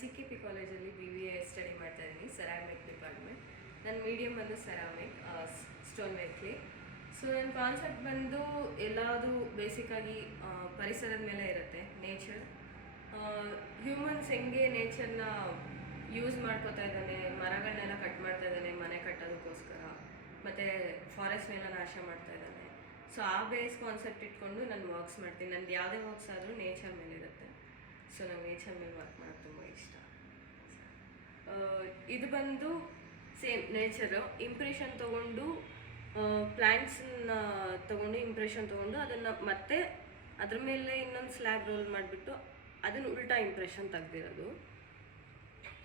CKP ಕಾಲೇಜಲ್ಲಿ BBA study ಮಾಡ್ತಾ ಇದ್ದೀನಿ, ಸೆರಾಮಿಕ್ ಡಿಪಾರ್ಟ್ಮೆಂಟ್. ನನ್ನ ಮೀಡಿಯಮ್ ಬಂದು ಸೆರಾಮಿಕ್, ಸ್ಟೋನ್ ವೇಕ್ಲಿ. ಸೊ ನನ್ನ ಕಾನ್ಸೆಪ್ಟ್ ಬಂದು ಎಲ್ಲದು ಬೇಸಿಕ್ಕಾಗಿ ಪರಿಸರದ ಮೇಲೆ ಇರುತ್ತೆ. ನೇಚರ್, ಹ್ಯೂಮನ್ಸ್ ಹೆಂಗೆ ನೇಚರ್ನ ಯೂಸ್ ಮಾಡ್ಕೋತಾ ಇದ್ದಾನೆ, ಮರಗಳನ್ನೆಲ್ಲ ಕಟ್ ಮಾಡ್ತಾ ಇದ್ದಾನೆ ಮನೆ ಕಟ್ಟೋದಕ್ಕೋಸ್ಕರ, ಮತ್ತು ಫಾರೆಸ್ಟ್ನೆಲ್ಲ ನಾಶ ಮಾಡ್ತಾ ಇದ್ದಾನೆ. ಸೊ ಆ ಬೇಸ್ ಕಾನ್ಸೆಪ್ಟ್ ಇಟ್ಕೊಂಡು ನಾನು ವರ್ಕ್ಸ್ ಮಾಡ್ತೀನಿ. ನಂದು ಯಾವುದೇ ವರ್ಕ್ಸ್ ಆದರೂ ನೇಚರ್ ಮೇಲೆ ಇರುತ್ತೆ. ಸೊ ನಂಗೆ ನೇಚರ್ ಮೇಲೆ ವರ್ಕ್ ಮಾಡೋದು ತುಂಬ ಇಷ್ಟ. ಇದು ಬಂದು ಸೇಮ್ ನೇಚರು, ಇಂಪ್ರೆಷನ್ ತೊಗೊಂಡು ಪ್ಲ್ಯಾಂಟ್ಸನ್ನ ತೊಗೊಂಡು ಇಂಪ್ರೆಷನ್ ತೊಗೊಂಡು ಅದನ್ನು ಮತ್ತೆ ಅದ್ರ ಮೇಲೆ ಇನ್ನೊಂದು ಸ್ಲ್ಯಾಬ್ ರೋಲ್ ಮಾಡಿಬಿಟ್ಟು ಅದನ್ನು ಉಲ್ಟಾ ಇಂಪ್ರೆಷನ್ ತೆಗ್ದಿರೋದು.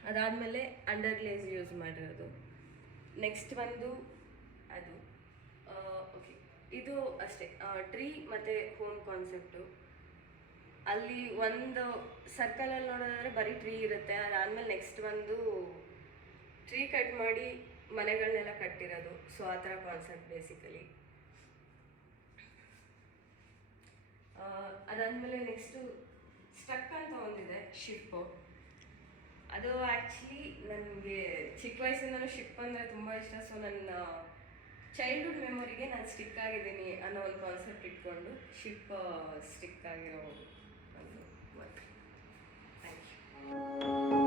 ಅದಾದಮೇಲೆ ಅಂಡರ್ ಗ್ಲೇಸ್ ಯೂಸ್ ಮಾಡಿರೋದು. ನೆಕ್ಸ್ಟ್ ಬಂದು ಅದು ಓಕೆ, ಇದು ಅಷ್ಟೇ ಟ್ರೀ ಮತ್ತು ಹೋಮ್ ಕಾನ್ಸೆಪ್ಟು. ಅಲ್ಲಿ ಒಂದು ಸರ್ಕಲಲ್ಲಿ ನೋಡೋದಾದರೆ ಬರೀ ಟ್ರೀ ಇರುತ್ತೆ. ಅದಾದಮೇಲೆ ನೆಕ್ಸ್ಟ್ ಒಂದು ಟ್ರೀ ಕಟ್ ಮಾಡಿ ಮನೆಗಳನ್ನೆಲ್ಲ ಕಟ್ಟಿರೋದು. ಸೊ ಆ ಥರ ಕಾನ್ಸೆಪ್ಟ್ ಬೇಸಿಕಲಿ. ಅದಾದಮೇಲೆ ನೆಕ್ಸ್ಟು ಸ್ಟಕ್ ಅಂತ ಒಂದಿದೆ, ಶಿಪ್ಪು. ಅದು ಆ್ಯಕ್ಚುಲಿ ನನಗೆ ಚಿಕ್ಕ ವಯಸ್ಸಿಂದಲೂ ಶಿಪ್ ಅಂದರೆ ತುಂಬ ಇಷ್ಟ. ಸೊ ನನ್ನ ಚೈಲ್ಡ್ಹುಡ್ ಮೆಮೊರಿಗೆ ನಾನು ಸ್ಟಿಕ್ ಆಗಿದ್ದೀನಿ ಅನ್ನೋ ಒಂದು ಕಾನ್ಸೆಪ್ಟ್ ಇಟ್ಕೊಂಡು ಶಿಪ್ ಸ್ಟಿಕ್ ಆಗಿರೋ ಒಂದು ವರ್ಕ್. Thank you.